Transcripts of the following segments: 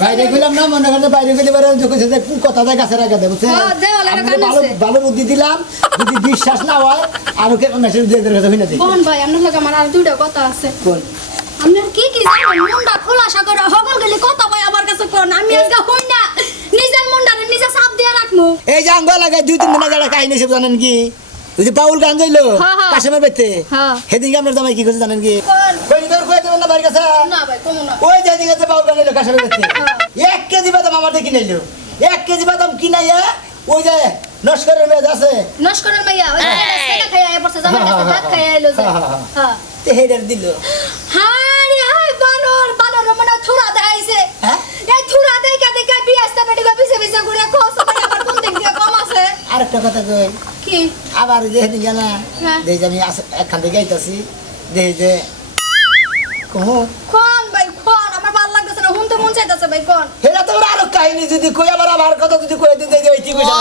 বাইরে গেলাম না মনে করে বাইরে গেলে বারে কইছে যে কথা যায় গাছের আগে দেব ভালো ভালো বুদ্ধি দিলাম যদি বিশ্বাস না হয় আর ওকে মেসেজ দিয়ে দেব না দিই কোন ভাই আপনার লগে আমার আর দুইটা কথা আছে কোন আপনার কি কি জানেন মুন্ডা খোলাসা করে হগল গেলে কথা ভাই আমার কাছে কোন আমি আজকে হই না নিজের মুন্ডারে নিজে চাপ দিয়ে রাখমু এই যে আঙ্গ লাগায় 2-3 দিন আগে কাহিনী সব জানেন কি ওই যে বাউল গান যাইলো কাশেমের বাইতে সেদিন আপনার জামাই কি করছে জানেন কি কই তোর কই দেবেন না বাড়ি কাছে না ভাই কমু না ওই যে দিকে বাউল গান যাইলো কাশেমের বাইতে 1 কেজি বাদাম আমার দেখি নাইলো 1 কেজি বাদাম কিনাইয়া ওই যে নস্করের মেয়ে আছে নস্করের মাইয়া ওই যে সেটা খাইয়া এ পড়ছে জামাই কাছে ভাত খাইয়া আইলো যে হ্যাঁ তে হেডার দিল হাই হাই বানর মনে থুরা দেখাইছে হ্যাঁ এই থুরা দেখা দেখা বিয়াস্তা বেটি গো পিছে পিছে ঘুরে কোস মানে আমার কোন দিক দিয়ে কম আছে আরেকটা কথা কই কি আবার যে হেদিন জানা দেই যে আমি একখান থেকে আইতাছি দেই যে কোন ভাই কোন আমার ভালো লাগতেছে না হুনতে মন চাইতাছে ভাই কোন হেরা তো আরো কাহিনী যদি কই আমার কথা যদি কই দিতে যে এই ঠিক হইছে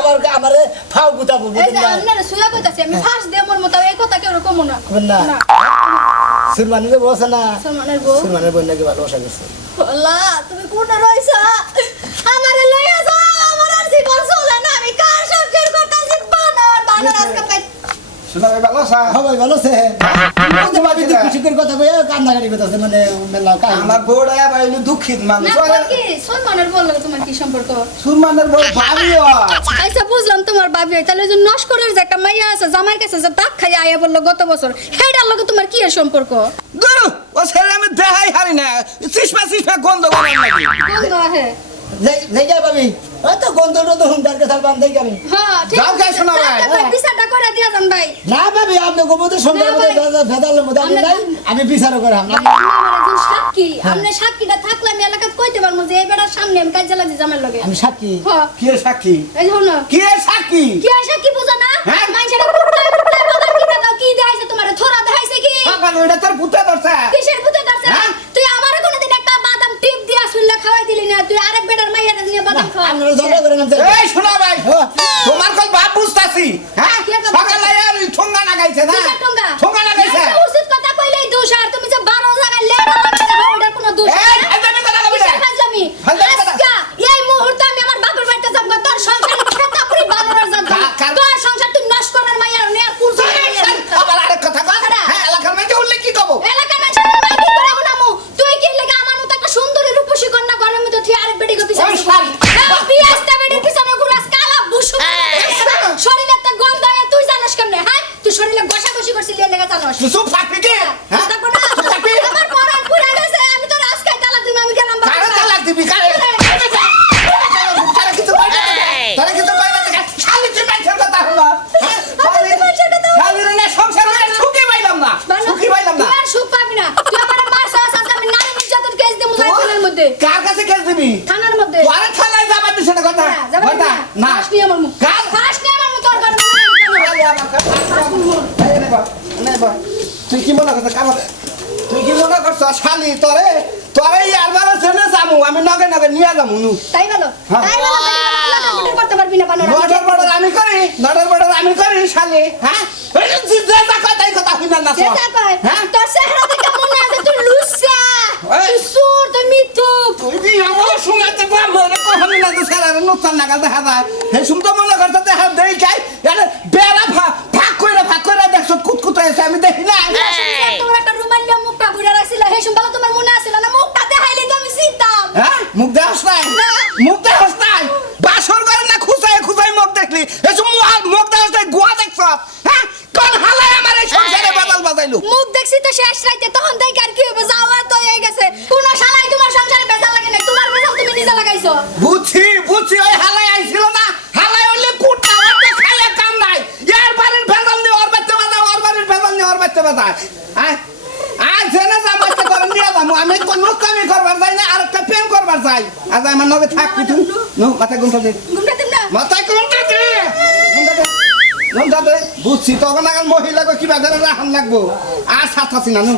আমার আমারে ফাও গুতাবো এই যে আপনারা সুয়া কইতাছি আমি ফাঁস দে মোর মত এই কথা কেউ কমু না না সুরমানের বউ আছে না সুরমানের বউ সুরমানের বউ নাকি ভালোবাসা গেছে আল্লাহ তুমি কোন রইছা আমারে লইয়া যাও আমার আর জীবন চলে না আমি কার সংসার করতেছি বানর আজকে ভাই শোনা ভাই ভালো আছে হ্যাঁ ভাই ভালো আছে ওই ভাবি কিছুকের কথা কই কান্নাকাটি করতেছে মানে মেলা কাই আমার বউটা ভাই দুঃখিত মানুষ না কি সুরমানের বল তোমার কি সম্পর্ক সুরমানের বউ ভাবি আচ্ছা বুঝলাম তোমার ভাবি তাহলে যে নস্করের যে একটা মাইয়া আছে জামাইয়ের কাছে যে তাক খাইয়া আয়া বললো গত বছর হেডার লগে তোমার কি এর সম্পর্ক দূর ও ছেলে আমি দেখাই হারি না সিসপা গন্ধ করে নাকি বন্ধ আহে যাই যা ভাবি ওই তো গন্ধটা তো হুন্ডার কথা বান্ধ দেই আমি হ্যাঁ ঠিক যাও গাই শোনা ভাই বিচারটা করে দিয়া যান ভাই না ভাবি আপনি গোবতে সন্ধ্যার মধ্যে ভেদালের মধ্যে আমি নাই আমি বিচারও করাম না আমার একজন সাক্ষী আপনি সাক্ষীটা থাকলে আমি এলাকাত কইতে পারবো যে এই বেটার সামনে আমি কাজে লাগি জামার লগে আমি সাক্ষী হ্যাঁ কি এর সাক্ষী এই হলো কি এর সাক্ষী কি আর সাক্ষী বুঝো না হ্যাঁ? মাইনছেরা কুটলাই কুটলাই বাবা কি দাও কি দেখাইছে তোমারে থোড়া দেখাইছে কি বাবা ওটা তোর পুত্র ধরছে কিসের ভূতে ধরছে হ্যাঁ? তুই আমারে কোনদিন একটা বাদাম টিপ দিয়া শুনলা খাওয়াই দিলি না তুই আরেক বেটার মাইয়ারে দিয়ে বাদাম খাওয়া আপনারা ঝগড়া করেন না এই শোনা ভাই তোমার কল বাপ বুঝতাছি হ্যাঁ সকালে আর ঠোঙ্গা লাগাইছে না কিসের ঠোঙ্গা? ঠোঙ্গা লাগাইছে একটা উচিত কথা কইলেই দোষ আর তুমি যে 12 জায়গায় লেডা লাগাইছো ওটার কোনো দোষ এই নাই ফালতামি কথা কবি না ফাজলামি ফাজলামি কথা। আজকা এই মুহূর্তে আমি আমার বাপের বাড়িতে যাব তোর সংসারে খেতা পুরি বানরের জাত তোর সংসার তুই নষ্ট করার মাইয়া নে আর কুল আবার আরেক কথা কয় হ্যাঁ এলাকার মধ্যে উঠলে কি কব এলাকা মানুষের মাই কি করে গুনামু তুই কি লাগা আমার মত একটা সুন্দরী রূপসী কন্যা ঘরের মধ্যে তুই আরেক বেটি গো পিছনে ওই শালি। বিয়াস্তা বেটির পিছনে ঘুরাস কালা বুশু শরীরে তো গন্ধ হয় তুই জানিস কেমনে হ্যাঁ তুই শরীরে ঘষাঘষি করছিলি এর লাগা জানোস তুই চুপ থাকবি কি হ্যাঁ কথা কোনা চুপ থাকবি আমার পরাণ পুরা গেছে আমি তো আজকে তালাক দিম আমি গেলাম কারে তালাক দিবি কারে তারা কিছু কয় না তারা কিছু কয় না শালি তুই মাইছের কথা হলো হ্যাঁ শালি রে না সংসার করে সুখী পাইলাম না সুখী পাইলাম না তুই আর সুখ পাবি না তুই আমার মারছাস আজকে আমি নারী নির্যাতন কেস দেব থানার মধ্যে কার কাছে কেস দিবি থানার মধ্যে তোরে থানায় যাবার দিছ না কথা কথা না ফাঁস নিয়ে আমার মুখ কার ফাঁস নিয়ে আমার মুখ তোর ঘর তুই কি মনে করছ কাম তুই কি মনে করছ শালি তোরে তোরে ইয়ারবার জেনে যামু আমি নগে নগে নিয়ে যামু নু তাই বলো হ্যাঁ। তাই বলো লটার করতে পারবি না বানর নটার বড় আমি করি শালি হ্যাঁ ওই যে যা কথাই কথা হইনা না যেটা কয় হ্যাঁ তোর চেহারা দেখে মনে আছে তুই লুচ্চা এই। তুই সুর তুই মিথ্যুক তুই কি আমার শুনাতে পারবো রে কখনো না তো সারা নতুন লাগা দেখা যায় হে শুন তো মনে করতে দেখা দেই যাই আরে বেলা ভাগ কইরা দেখছ কুতকুত এসে আমি দেখি না তোমার একটা রুমালিয়া মুখটা ঘুরে রাখছিল হে সম্বল তোমার মনে আছিল না মুখটা দেখাইলে তো আমি চিনতাম হ্যাঁ মুখ দেখাস নাই না। মুখ দেখাস নাই বাসর করে না খুঁজাই মুখ দেখলি এসব মুখ দেখাস নাই গোয়া দেখছ হ্যাঁ কোন হালায় আমার এই সংসারে বাদাল বাজাইলো মুখ দেখছি তো শেষ রাইতে তখন তাই কার কি হবে যাওয়ার তো হয়ে গেছে কোন শালাই তোমার সংসারে বেজাল লাগে না তোমার বেজাল তুমি নিজে লাগাইছো বুঝছি ওই হালায় আইছিল না হালায় হইলে কুটনা ওতে খাইয়া কাম নাই ইয়ার বাড়ির ভেজাল নিয়ে ওর বাচ্চা বাজা ওর বাড়ির ভেজাল নিয়ে ওর বাচ্চা বাজা আয় জেনে যাবো একটা করে নিয়ে যাবো আমি কোনো কামি করবার যাই না আর একটা প্রেম করবার যাই আজ আমার নবে থাকবি তুই নো মাথায় গুনটা দে ঘুমটা দিম না মাথায় গুনটা দে বুঝছি তখন আগে মহিলাকে কিবা করে রাখান লাগবো আর সাথ আছি না নো